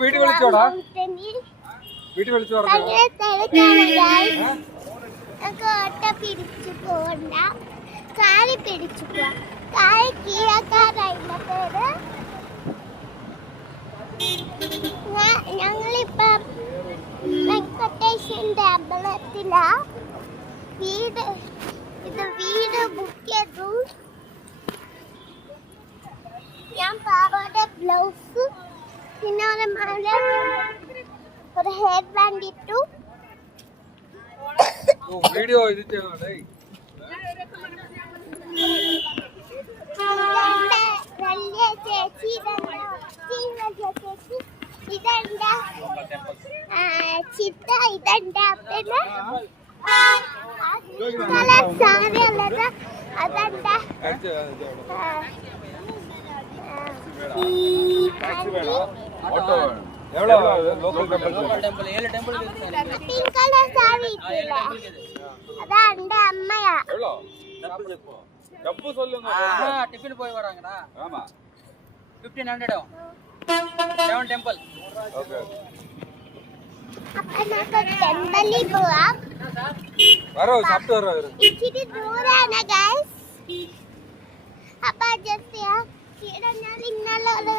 വീട്ടിൽ വിളിച്ചോടാ വീട്ടിൽ വിളിച്ചു ഓട്ട പിടിച്ചു പോണ്ട കാലി പിടിച്ചു പോവാ കാലി കീഴക്കാരായില്ല പേര് ഞങ്ങളിപ്പം വെങ്കടേശ്വരന്റെ അമ്പലത്തിലാ വീട് ബുക്ക് ചെയ്തു ഞാൻ പാവയുടെ ബ്ലൗസ് പിന്നെ ഒരു മാല ഒരു ഹെയർ ബാൻഡ് ഇട്ടു വീഡിയോ വലിയ ചേച്ചി ഇതെന്താ ചിത്ത ഇതെന്താ പിന്നെ സാരി ഉള്ളത് അതെന്താ அதான் அம்மையா டிஃபன் போய் வராங்கடா ஆமா 1500 7 டெம்பிள் ஓகே அப்ப நான் டெம்பிளில் போவா வர சாப்பிட்டு வர இச்சிடி தூரான गाइस அப்பா ஜஸ்டியா கிடனால இன்னல ஒரு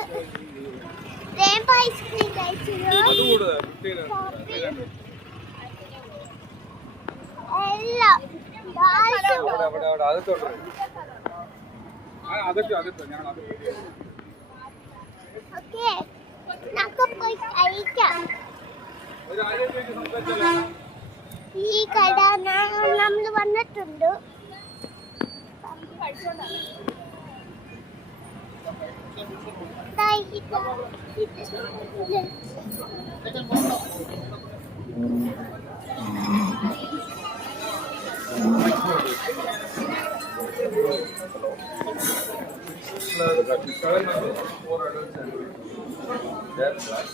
ரேம்போ ஐஸ்கிரீம் കഴിച്ചിരുന്നു അത് കൂടെ 15 എല്ലാം അവിടെ അകത്തോട്ട് അകത്ത് ഞങ്ങൾ അത് ഓക്കേ നമുക്ക് പോയി കഴിക്കാം ഈ കട നമ്മൾ വന്നിട്ടുണ്ട്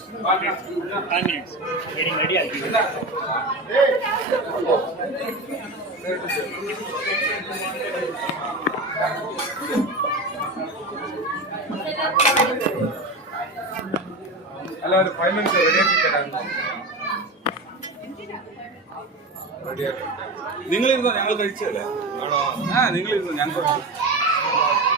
Five minutes. Getting ready, I'll give you. Hello, 5 minutes ready നിങ്ങൾ ഇരുന്നോ ഞങ്ങൾ കഴിച്ചല്ലേ ആണോ നിങ്ങളിരുന്നോ ഞങ്ങൾ